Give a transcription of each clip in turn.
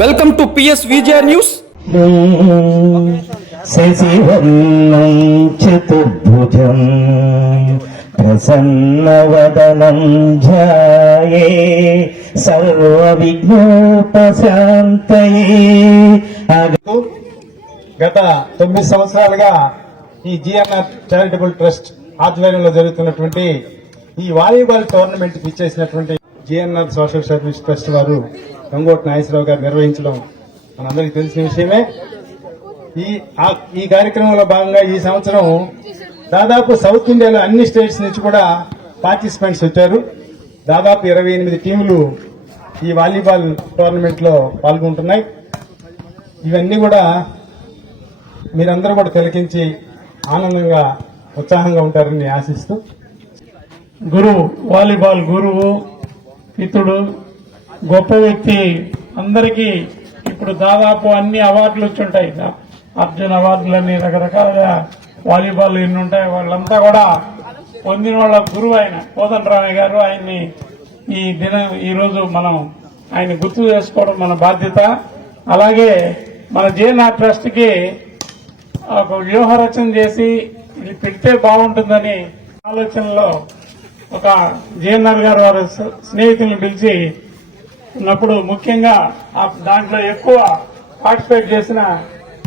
Welcome to P S Vijaya news. శశివర్ణం చతుర్భుజం ప్రసన్నవదనం ధ్యాయే సర్వవిఘ్నోపశాంతయే. గత తొమ్మిది సంవత్సరాలుగా ఈ జిఎన్ఆర్ చారిటబుల్ ట్రస్ట్ ఆధ్వర్యంలో జరుగుతున్నటువంటి ఈ వాలీబాల్ టోర్నమెంట్ ఇచ్చేసినటువంటి జిఎన్ఆర్ సోషల్ సర్వీస్ ట్రస్ట్ వారు గంగోటి నాగేశ్వరరావు గారు నిర్వహించడం మనందరికీ తెలిసిన విషయమే. ఈ ఈ కార్యక్రమంలో భాగంగా ఈ సంవత్సరం దాదాపు సౌత్ ఇండియాలో అన్ని స్టేట్స్ నుంచి కూడా పార్టిసిపెంట్స్ వచ్చారు. దాదాపు ఇరవై ఎనిమిది టీములు ఈ వాలీబాల్ టోర్నమెంట్లో పాల్గొంటున్నాయి. ఇవన్నీ కూడా మీరందరూ కూడా తిలకించి ఆనందంగా ఉత్సాహంగా ఉంటారని ఆశిస్తూ. గురువు వాలీబాల్ గురువు ఇతడు గొప్ప వ్యక్తి అందరికీ ఇప్పుడు దాదాపు అన్ని అవార్డులు వచ్చి ఉంటాయి. అర్జున్ అవార్డులన్నీ రకరకాలుగా వాలీబాల్ ఎన్ని ఉంటాయి వాళ్ళంతా కూడా పొందిన వాళ్ళ గురువు ఆయన కోదండరామయ్య గారు. ఆయన్ని ఈ దినం ఈరోజు మనం ఆయన గుర్తు చేసుకోవడం మన బాధ్యత. అలాగే మన జేఎన్ఆర్ ట్రస్ట్కి ఒక వ్యూహ రచన చేసి ఇది పెడితే బాగుంటుందని ఆలోచనలో ఒక జేఎన్ఆర్ గారు వారి స్నేహితులను పిలిచి ఉన్నప్పుడు ముఖ్యంగా దాంట్లో ఎక్కువ పార్టిసిపేట్ చేసిన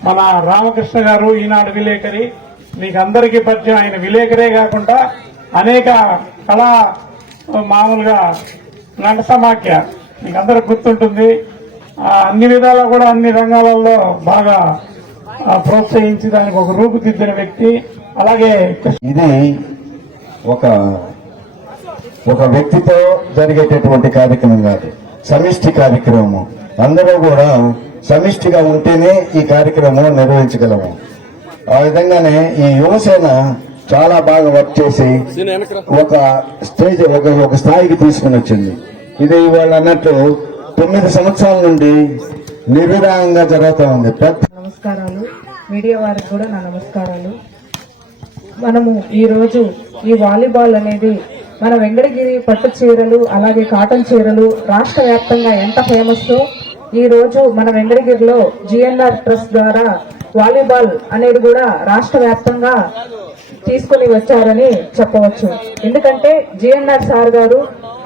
మన రామకృష్ణ గారు ఈనాడు విలేకరి. మీకు అందరికీ పరిచయం. ఆయన విలేకరే కాకుండా అనేక కళా మామూలుగా నట సమాఖ్య. మీకు అందరికి గుర్తుంటుంది అన్ని విధాలా కూడా అన్ని రంగాలలో బాగా ప్రోత్సహించి దానికి ఒక రూపుదిద్దిన వ్యక్తి. అలాగే ఇది ఒక ఒక వ్యక్తితో జరిగేటటువంటి కార్యక్రమం కాదు సమిష్టి కార్యక్రమం అందరూ కూడా సమిష్టిగా ఉంటేనే ఈ కార్యక్రమం నిర్వహించగలము. ఆ విధంగానే ఈ యువసేన చాలా బాగా వర్క్ చేసి ఒక స్టేజ్ ఒక ఒక స్థాయికి తీసుకుని వచ్చింది. ఇది ఇవాళ అన్నట్టు తొమ్మిది సంవత్సరాల నుండి నిర్విరామంగా జరుగుతూ ఉంది. నమస్కారాలు. మీడియా వారికి కూడా నా నమస్కారాలు. మనము ఈరోజు ఈ వాలీబాల్ అనేది మన వెంకటగిరి పట్టు చీరలు అలాగే కాటన్ చీరలు రాష్ట్ర వ్యాప్తంగా ఎంత ఫేమస్ ఈ రోజు మన వెంకటగిరిలో జిఎన్ఆర్ ట్రస్ట్ ద్వారా వాలీబాల్ అనేది కూడా రాష్ట్ర వ్యాప్తంగా తీసుకొని వచ్చారని చెప్పవచ్చు. ఎందుకంటే జిఎన్ఆర్ సార్ గారు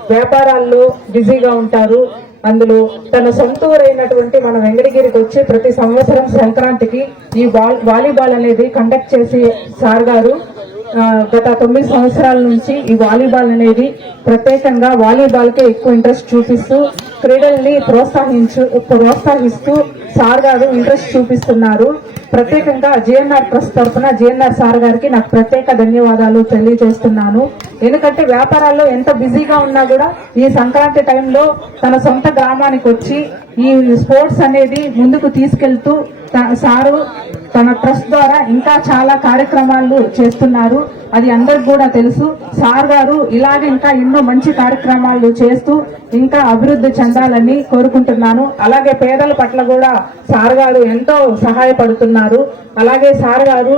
వ్యాపారాల్లో బిజీగా ఉంటారు. అందులో తన సొంత ఊరైనటువంటి మన వెంకటగిరికి వచ్చి ప్రతి సంవత్సరం సంక్రాంతికి ఈ వాలీబాల్ అనేది కండక్ట్ చేసి సార్ గారు గత తొమ్మిది సంవత్సరాల నుంచి ఈ వాలీబాల్ అనేది ప్రత్యేకంగా వాలీబాల్కే ఎక్కువ ఇంట్రెస్ట్ చూపిస్తూ క్రీడల్ని ప్రోత్సహించు ప్రోత్సహిస్తూ సార్ గారు ఇంట్రెస్ట్ చూపిస్తున్నారు. ప్రత్యేకంగా జిఎన్ఆర్ ట్రస్ట్ తరఫున జిఎన్ఆర్ సార్ గారికి నాకు ప్రత్యేక ధన్యవాదాలు తెలియజేస్తున్నాను. ఎందుకంటే వ్యాపారాల్లో ఎంత బిజీగా ఉన్నా కూడా ఈ సంక్రాంతి టైంలో తన సొంత గ్రామానికి వచ్చి ఈ స్పోర్ట్స్ అనేది ముందుకు తీసుకెళ్తూ సారు తన ట్రస్ట్ ద్వారా ఇంకా చాలా కార్యక్రమాలు చేస్తున్నారు. అది అందరికి కూడా తెలుసు. సార్ గారు ఇలాగే ఇంకా ఎన్నో మంచి కార్యక్రమాలు చేస్తూ ఇంకా అభివృద్ధి చెందాలని కోరుకుంటున్నాను. అలాగే పేదల పట్ల కూడా సార్ గారు ఎంతో సహాయపడుతున్నారు. అలాగే సార్ గారు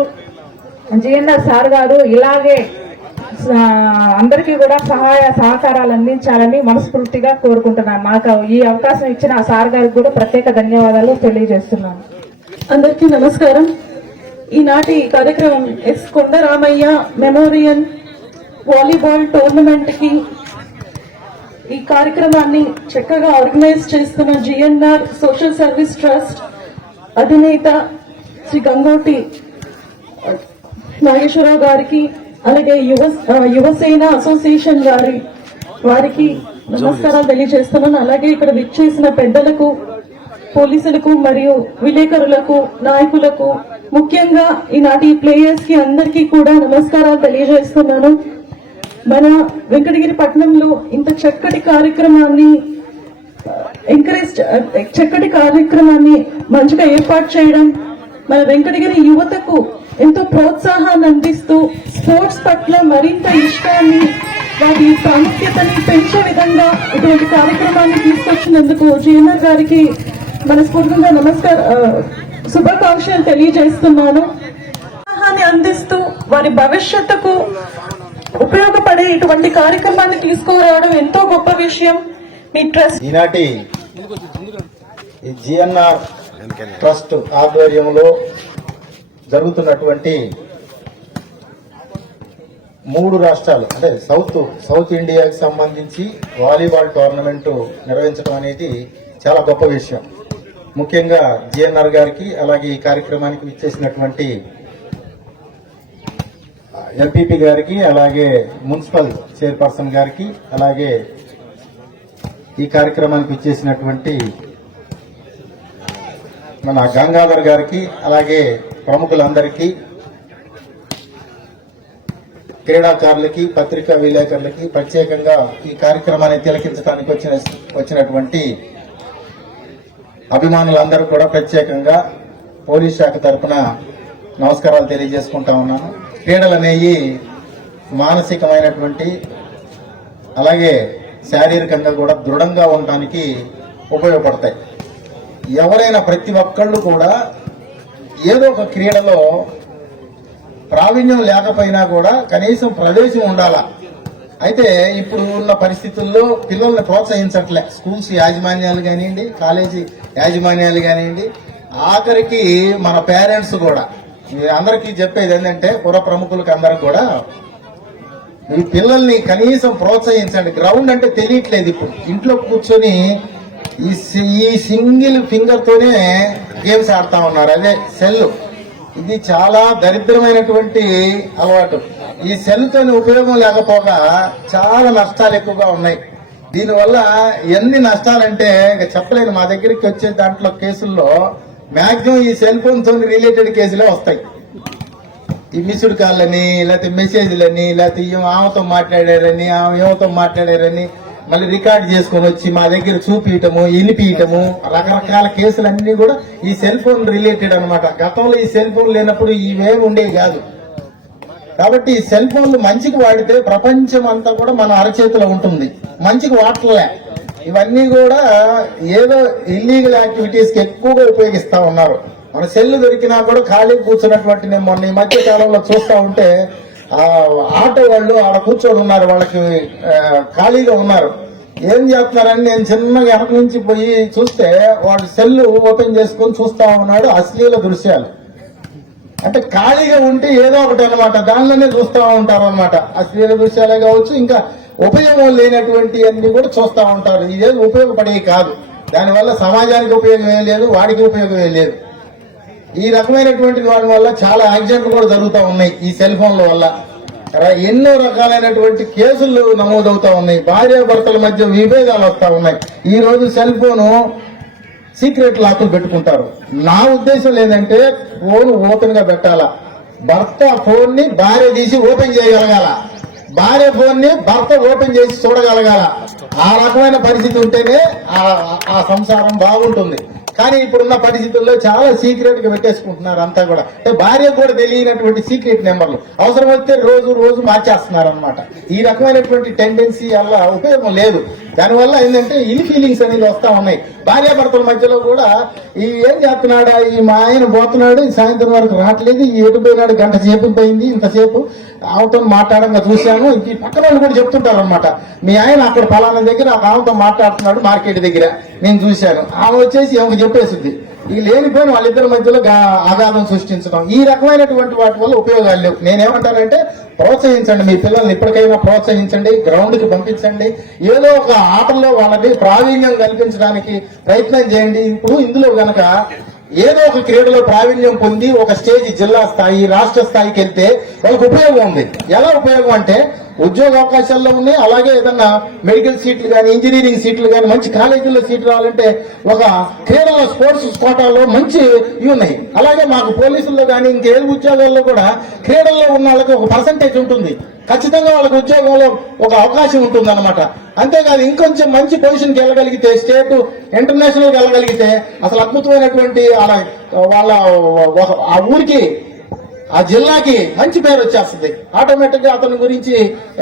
జిఎన్ఆర్ సార్ గారు ఇలాగే అందరికీ కూడా సహాయ సహకారాలు అందించాలని మనస్ఫూర్తిగా కోరుకుంటున్నాను. నాకు ఈ అవకాశం ఇచ్చిన సార్ గారికి కూడా ప్రత్యేక ధన్యవాదాలు తెలియజేస్తున్నాను. అందరికీ నమస్కారం. ఈనాటి కార్యక్రమం ఎస్ కొండరామయ్య మెమోరియల్ వాలీబాల్ టోర్నమెంట్కి ఈ కార్యక్రమాన్ని చక్కగా ఆర్గనైజ్ చేస్తున్న జిఎన్ఆర్ సోషల్ సర్వీస్ ట్రస్ట్ అధినేత శ్రీ గంగోటి నాగేశ్వరరావు గారికి అలాగే యువ యువసేన అసోసియేషన్ గారి వారికి నమస్కారాలు తెలియజేస్తున్నాను. అలాగే ఇక్కడ విచ్చేసిన పెద్దలకు పోలీసులకు మరియు విలేకరులకు నాయకులకు ముఖ్యంగా ఈనాటి ప్లేయర్స్కి అందరికీ కూడా నమస్కారాలు తెలియజేస్తున్నాను. మన వెంకటగిరి పట్టణంలో ఇంత చక్కటి కార్యక్రమాన్ని ఎంకరేజ్ uh, చక్కటి కార్యక్రమాన్ని మంచిగా ఏర్పాటు చేయడం మన వెంకటగిరి యువతకు ఎంతో ప్రోత్సాహాన్ని అందిస్తూ స్పోర్ట్స్ పట్ల మరింత ఇష్టాన్ని వాటి ప్రాముఖ్యతని పెంచే విధంగా ఇటువంటి కార్యక్రమాన్ని తీసుకొచ్చినందుకు జీఎన్ఆర్ గారికి మనస్ఫూర్తిగా నమస్కార శుభాకాంక్షలు తెలియజేస్తున్నాను. ఆహాన్ని అందిస్తూ వారి భవిష్యత్తుకు ఉపయోగపడే ఇటువంటి కార్యక్రమాన్ని తీసుకురావడం ఎంతో గొప్ప విషయం. మీ ట్రస్ట్ ఈనాటి ఈ జిఎన్ఆర్ ట్రస్ట్ ఆధ్వర్యంలో జరుగుతున్నటువంటి మూడు రాష్ట్రాలు అంటే సౌత్ సౌత్ ఇండియాకి సంబంధించి వాలీబాల్ టోర్నమెంట్ నిర్వహించడం అనేది చాలా గొప్ప విషయం. ముఖ్యంగా జిఎన్ఆర్ గారికి అలాగే ఈ కార్యక్రమానికి విచ్చేసినటువంటి ఎంపీపీ గారికి అలాగే మున్సిపల్ చైర్పర్సన్ గారికి అలాగే ఈ కార్యక్రమానికి ఇచ్చేసినటువంటి మన గంగాధర్ గారికి అలాగే ప్రముఖులందరికీ క్రీడాకారులకి పత్రికా విలేకరులకి ప్రత్యేకంగా ఈ కార్యక్రమాన్ని తిలకించడానికి వచ్చిన వచ్చినటువంటి అభిమానులందరూ కూడా ప్రత్యేకంగా పోలీస్ శాఖ తరఫున నమస్కారాలు తెలియజేసుకుంటా ఉన్నాను. క్రీడలు అనేవి మానసికమైనటువంటి అలాగే శారీరకంగా కూడా దృఢంగా ఉండటానికి ఉపయోగపడతాయి. ఎవరైనా ప్రతి ఒక్కళ్ళు కూడా ఏదో ఒక క్రీడలో ప్రావీణ్యం లేకపోయినా కూడా కనీసం ప్రవేశం ఉండాలా? అయితే ఇప్పుడు ఉన్న పరిస్థితుల్లో పిల్లల్ని ప్రోత్సహించట్లే. స్కూల్స్ యాజమాన్యాలు కానివ్వండి కాలేజీ యాజమాన్యాలు కానివ్వండి ఆఖరికి మన పేరెంట్స్ కూడా. అందరికీ చెప్పేది ఏంటంటే పుర ప్రముఖులకి అందరికి కూడా ఈ పిల్లల్ని కనీసం ప్రోత్సహించండి. గ్రౌండ్ అంటే తెలియట్లేదు ఇప్పుడు. ఇంట్లో కూర్చొని ఈ సింగిల్ ఫింగర్తోనే గేమ్స్ ఆడుతూ ఉన్నారు. అదే సెల్ ఇది చాలా దరిద్రమైనటువంటి అలవాటు. ఈ సెల్ ఉపయోగం లేకపోగా చాలా నష్టాలు ఎక్కువగా ఉన్నాయి. దీనివల్ల ఎన్ని నష్టాలంటే ఇక చెప్పలేను. మా దగ్గరికి వచ్చే దాంట్లో కేసుల్లో మాక్సిమం ఈ సెల్ ఫోన్ రిలేటెడ్ కేసులే వస్తాయి. ఈ మిస్డ్ కాల్లని లేకపోతే మెసేజ్లని లేకపోతే ఆమెతో మాట్లాడారని ఆమె ఏమతో మాట్లాడారని మళ్ళీ రికార్డ్ చేసుకొని వచ్చి మా దగ్గర చూపించటము వినిపించటము రకరకాల కేసులన్నీ కూడా ఈ సెల్ ఫోన్ రిలేటెడ్ అనమాట గతంలో ఈ సెల్ ఫోన్ లేనప్పుడు ఇవేమి ఉండేవి కాదు. కాబట్టి ఈ సెల్ ఫోన్లు మంచికి వాడితే ప్రపంచం అంతా కూడా మన అరచేతిలో ఉంటుంది. మంచికి వాడలే ఇవన్నీ కూడా ఏదో ఇల్లీగల్ యాక్టివిటీస్కి ఎక్కువగా ఉపయోగిస్తా ఉన్నారు. మన సెల్ దొరికినా కూడా ఖాళీ కూర్చున్నటువంటి నేను మొన్న ఈ మధ్య కాలంలో చూస్తూ ఉంటే ఆటో వాళ్ళు ఆడ కూర్చొని ఉన్నారు వాళ్ళకి ఖాళీగా ఉన్నారు. ఏం చేస్తున్నారని నేను చిన్నగా వెనక నుంచి పోయి చూస్తే వాడు సెల్ ఓపెన్ చేసుకొని చూస్తా ఉన్నాడు అశ్లీల దృశ్యాలు. అంటే ఖాళీగా ఉంటే ఏదో ఒకటి అనమాట దానిలోనే చూస్తూ ఉంటారు అనమాట అశ్లీల దృశ్యాలే కావచ్చు ఇంకా ఉపయోగం లేనటువంటి అన్ని కూడా చూస్తూ ఉంటారు. ఇదేది ఉపయోగపడేవి కాదు. దానివల్ల సమాజానికి ఉపయోగం ఏం లేదు వాడికి ఉపయోగం ఏం లేదు. ఈ రకమైనటువంటి వాటి వల్ల చాలా యాక్సిడెంట్లు కూడా జరుగుతూ ఉన్నాయి ఈ సెల్ ఫోన్ల వల్ల. ఎన్నో రకాలైనటువంటి కేసులు నమోదవుతా ఉన్నాయి. భార్యాభర్తల మధ్య విభేదాలు వస్తూ ఉన్నాయి. ఈ రోజు సెల్ ఫోను సీక్రెట్ లాకులు పెట్టుకుంటారు. నా ఉద్దేశం లేదంటే ఫోన్ ఓపెన్గా పెట్టాలా? భర్త ఫోన్ని భార్య తీసి ఓపెన్ చేయగలగాల? భార్య ఫోన్ని భర్త ఓపెన్ చేసి చూడగలగాల? ఆ రకమైన పరిస్థితి ఉంటేనే ఆ సంసారం బాగుంటుంది. కానీ ఇప్పుడున్న పరిస్థితుల్లో చాలా సీక్రెట్గా పెట్టేసుకుంటున్నారు అంతా కూడా. అంటే భార్య కూడా తెలియనటువంటి సీక్రెట్ నెంబర్లు అవసరం వస్తే రోజు రోజు మార్చేస్తున్నారు అనమాట ఈ రకమైనటువంటి టెండెన్సీ వల్ల ఉపయోగం లేదు. దానివల్ల ఏంటంటే ఇన్ ఫీలింగ్స్ అనేది వస్తూ ఉన్నాయి. భార్యాభర్తల మధ్యలో కూడా ఈ ఏం చేస్తున్నాడా ఈ మా ఆయన పోతున్నాడు సాయంత్రం వరకు రావట్లేదు ఈ ఎటుపోయినాడు గంట సేపు పోయింది ఇంతసేపు ఆమెతో మాట్లాడంగా చూశాను. ఈ పక్కన వాళ్ళు కూడా చెప్తుంటారు అనమాట మీ ఆయన అక్కడ ఫలానా దగ్గర ఆమెతో మాట్లాడుతున్నాడు మార్కెట్ దగ్గర నేను చూశాను. ఆమె వచ్చేసి ఆమెకు చెప్పేసింది ఈ లేనిపోయిన వాళ్ళిద్దరి మధ్యలో గా- అగాధం సృష్టించడం ఈ రకమైనటువంటి వాటి వల్ల ఉపయోగాలు లేవు. నేనేమంటానంటే ప్రోత్సహించండి మీ పిల్లల్ని ఇప్పటికైనా ప్రోత్సహించండి గ్రౌండ్కి పంపించండి. ఏదో ఒక ఆటల్లో వాళ్ళకి ప్రావీణ్యం కల్పించడానికి ప్రయత్నం చేయండి. ఇప్పుడు ఇందులో గనక ఏదో ఒక క్రీడలో ప్రావీణ్యం పొంది ఒక స్టేజ్ జిల్లా స్థాయి రాష్ట్ర స్థాయికి వెళ్తే వాళ్ళకి ఉపయోగం ఉంది. ఎలా ఉపయోగం అంటే ఉద్యోగ అవకాశాల్లో ఉన్నాయి అలాగే ఏదన్నా మెడికల్ సీట్లు కానీ ఇంజనీరింగ్ సీట్లు కానీ మంచి కాలేజీల్లో సీట్లు రావాలంటే ఒక క్రీడల స్పోర్ట్స్ కోటాలో మంచి ఇవి ఉన్నాయి. అలాగే మాకు పోలీసుల్లో కానీ ఇంకే ఉద్యోగాల్లో కూడా క్రీడల్లో ఉన్న వాళ్ళకి ఒక పర్సంటేజ్ ఉంటుంది. ఖచ్చితంగా వాళ్ళకి ఉద్యోగంలో ఒక అవకాశం ఉంటుంది అనమాట అంతేకాదు ఇంకొంచెం మంచి పొజిషన్కి వెళ్ళగలిగితే స్టేట్ ఇంటర్నేషనల్ వెళ్ళగలిగితే అసలు అద్భుతమైనటువంటి వాళ్ళ వాళ్ళ ఆ ఊరికి ఆ జిల్లాకి మంచి పేరు వచ్చేస్తుంది. ఆటోమేటిక్గా అతని గురించి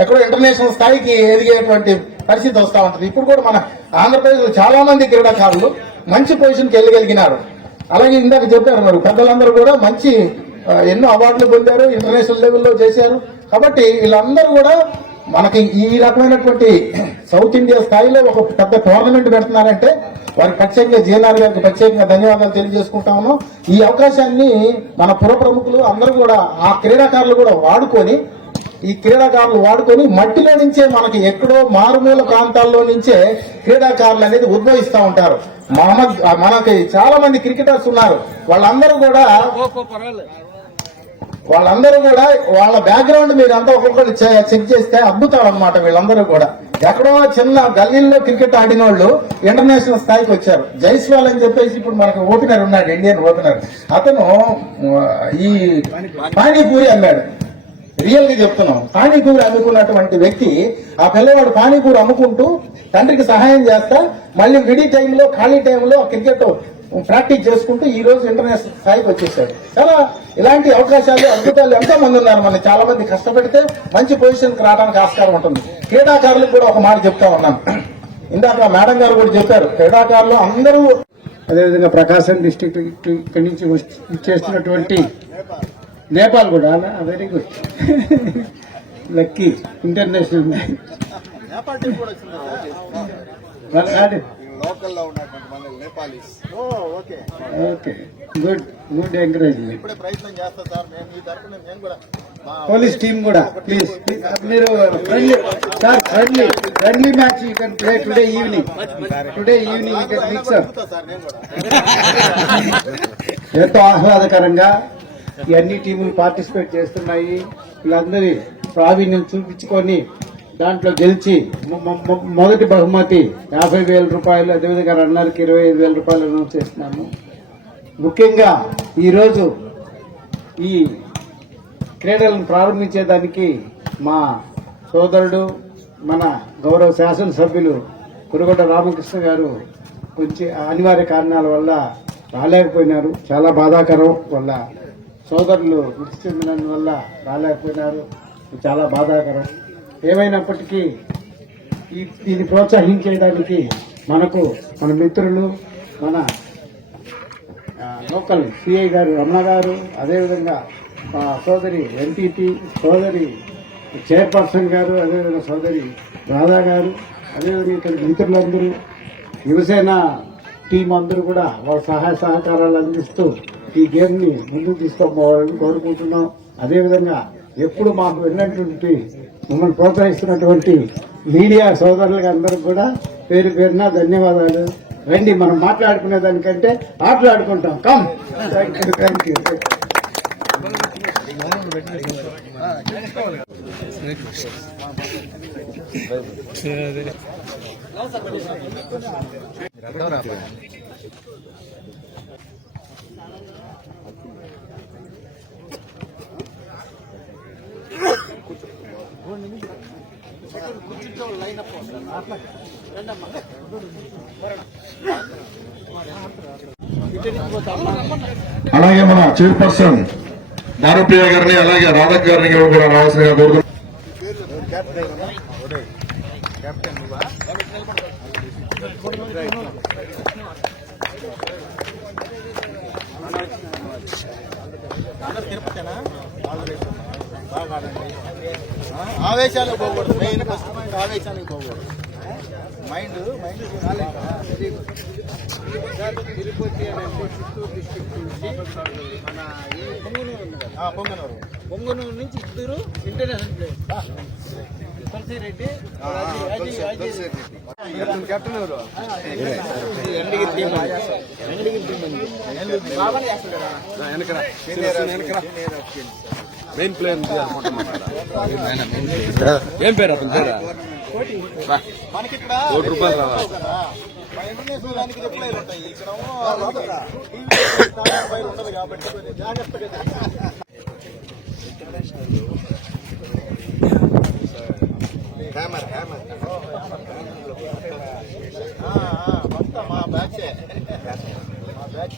ఎక్కడో ఇంటర్నేషనల్ స్థాయికి ఎదిగేటువంటి పరిస్థితి వస్తా ఉంటుంది. ఇప్పుడు కూడా మన ఆంధ్రప్రదేశ్లో చాలా మంది క్రీడాకారులు మంచి పొజిషన్కి వెళ్ళగలిగినారు. అలాగే ఇందాక చెప్పారు మరి పెద్దలందరూ కూడా మంచి ఎన్నో అవార్డులు పొందారు ఇంటర్నేషనల్ లెవెల్లో చేశారు. కాబట్టి వీళ్ళందరూ కూడా మనకి ఈ రకమైనటువంటి సౌత్ ఇండియా స్థాయిలో ఒక పెద్ద టోర్నమెంట్ పెడుతున్నారంటే వారికి ప్రత్యేకంగా జీఎన్ఆర్ గారికి ప్రత్యేకంగా ధన్యవాదాలు తెలియజేసుకుంటాము ఈ అవకాశాన్ని మన పుర ప్రముఖులు అందరూ కూడా ఆ క్రీడాకారులు కూడా వాడుకొని ఈ క్రీడాకారులు వాడుకొని మట్టిలో నుంచే మనకి ఎక్కడో మారుమూల ప్రాంతాల్లో నుంచే క్రీడాకారులు అనేది ఉద్భవిస్తూ ఉంటారు. మహమ్మద్ మనకి చాలా మంది క్రికెటర్స్ ఉన్నారు. వాళ్ళందరూ కూడా వాళ్ళందరూ కూడా వాళ్ళ బ్యాక్గ్రౌండ్ మీరు అంతా ఒక్కొక్కరు చెక్ చేస్తే అద్భుతాలు అనమాట వీళ్ళందరూ కూడా. ఎక్కడో చిన్న గల్లీల్లో క్రికెట్ ఆడిన వాళ్ళు ఇంటర్నేషనల్ స్థాయికి వచ్చారు. జైస్వాల్ అని చెప్పేసి ఇప్పుడు మనకు ఓపెనర్ ఉన్నాడు ఇండియన్ ఓపెనర్ అతను ఈ పానీపూరి అమ్మాడు. రియల్గా చెప్తున్నాం. పానీపూరి అమ్ముకున్నటువంటి వ్యక్తి ఆ పిల్లవాడు పానీపూరి అమ్ముకుంటూ తండ్రికి సహాయం చేస్తా మళ్ళీ విడి టైంలో ఖాళీ టైంలో క్రికెట్ ప్రాక్టీస్ చేసుకుంటూ ఈ రోజు ఇంటర్నేషనల్ స్థాయికి వచ్చేసాడు. చాలా ఇలాంటి అవకాశాలు అద్భుతాలు ఎంతో మంది ఉన్నారు. మన చాలా మంది కష్టపడితే మంచి పొజిషన్ రావడానికి ఆస్కారం ఉంటుంది. క్రీడాకారులకు కూడా ఒక మాట చెప్తా ఉన్నాను. ఇందాక మేడం గారు కూడా చెప్పారు క్రీడాకారులు అందరూ అదేవిధంగా ప్రకాశం డిస్టిక్ ఇక్కడి నుంచి ఇచ్చేస్తున్నటువంటి నేపాల్ కూడా very good lucky international Nepalese okay okay good good encouragement ఇప్పుడే ప్రయత్నం చేస్తా సార్. మేము ఈ తరఫున నేను కూడా మా పోలీస్ టీమ్ కూడా. ప్లీజ్ మీరు friendly sir friendly friendly match you can play today evening today evening you can mix up ఎంతో ఆహ్లాదకరంగా ఈ అన్ని టీములు పార్టిసిపేట్ చేస్తున్నాయి. వీళ్ళందరి ప్రావీణ్యం చూపించుకొని దాంట్లో గెలిచి మొదటి బహుమతి యాభై వేల రూపాయలు అదేవిధంగా రన్నర్కి ఇరవై ఐదు వేల రూపాయలు అనౌన్స్ చేస్తున్నాము. ముఖ్యంగా ఈరోజు ఈ క్రీడలను ప్రారంభించేదానికి మా సోదరుడు మన గౌరవ శాసనసభ్యులు కురుగొండ రామకృష్ణ గారు కొంచెం అనివార్య కారణాల వల్ల రాలేకపోయినారు. చాలా బాధాకరం వల్ల సోదరులు మృతి చెందినందువల్ల రాలేకపోయినారు. చాలా బాధాకరం. ఏమైనప్పటికీ ఈ దీన్ని ప్రోత్సహించేయడానికి మనకు మన మిత్రులు మన లోకల్ సిఐ గారు రమణ గారు అదేవిధంగా మా సోదరి ఎంపీటీ సోదరి చైర్పర్సన్ గారు అదేవిధంగా సోదరి రాధా గారు అదేవిధంగా ఇక్కడ మిత్రులందరూ యువసేన టీం అందరూ కూడా వాళ్ళ సహాయ సహకారాలు అందిస్తూ ఈ గేమ్ని ముందుకు తీసుకోపోవాలని కోరుకుంటున్నాం. అదేవిధంగా ఎప్పుడు మాకు విన్నటువంటి మమ్మల్ని ప్రోత్సహిస్తున్నటువంటి మీడియా సోదరులకు అందరికి కూడా పేరు పేరున ధన్యవాదాలు. రండి మనం మాట్లాడుకునే దానికంటే ఆటలాడుకుంటాం. Come thank you thank you అలాగే మన చైర్పర్సన్ దారుప్రియ గారిని అలాగే రాధక్ గారిని కూడా రావాల్సిందిగా కోరుతున్నాం ఆవేశాలకు పోకూడదు. మెయిన్ ఫస్ట్ పాయింట్ ఆవేశానికి పోకూడదు. Mind mind Punganur Punganur. నుంచి ఇద్దరు ఇంటర్నేషనల్ ప్లేయర్ తులసిరెడ్డి కెప్టెన్ ఎవరు? మెయిన్ ప్లేయర్ ఏం పేరు అతని పేరు? కోటి రూపాయలు రావాలి హ్యామర్ హ్యామర్ మా బ్యాచే. మా బ్యాచ్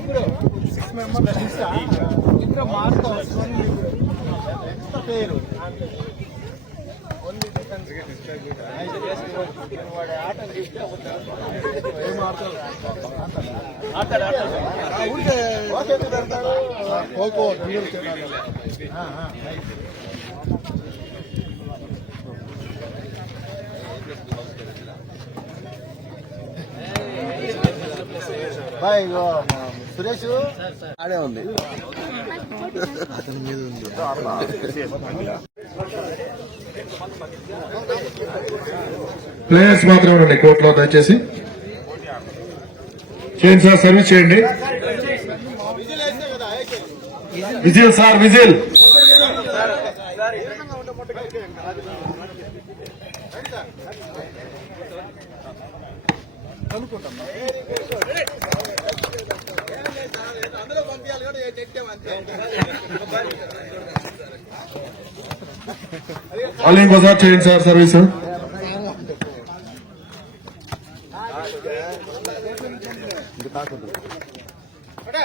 ది సిక్స్ మెంబర్స్ ఇద్దరు పేరు డిఫెన్స్ వాడి ఆట చూస్తే ఏం ఆడతాడు ఆడతాడు ఊరికే ఓకే పెడతాడు కోకో బాయ్ సురేష్. ఆడే ఉంది. ప్లేయర్స్ మాత్రమే ఉండండి కోర్టులో దయచేసి. చేయండి సార్ సర్వీస్ చేయండి. Whistle sir whistle. మళ్ళీ ఇంకోసారి చేయండి సార్ సర్వీస్ మహిళా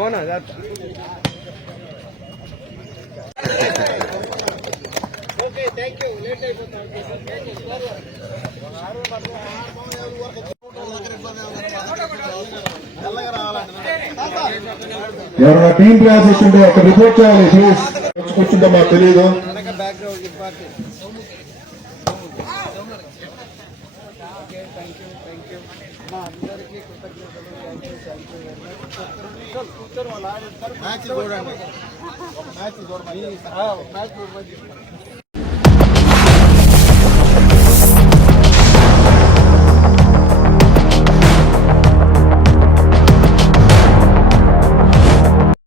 మోనా ఓకే థ్యాంక్ యూ లేట్ అయిపోతాం తెల్లగా రావాలంటే ఎవరైనా టీం ప్లేయర్స్ వస్తుంటే ఒక రిపోర్ట్ చేయాలి ప్లీజ్ కూర్చుంటే మాకు తెలియదు thank you thank you very much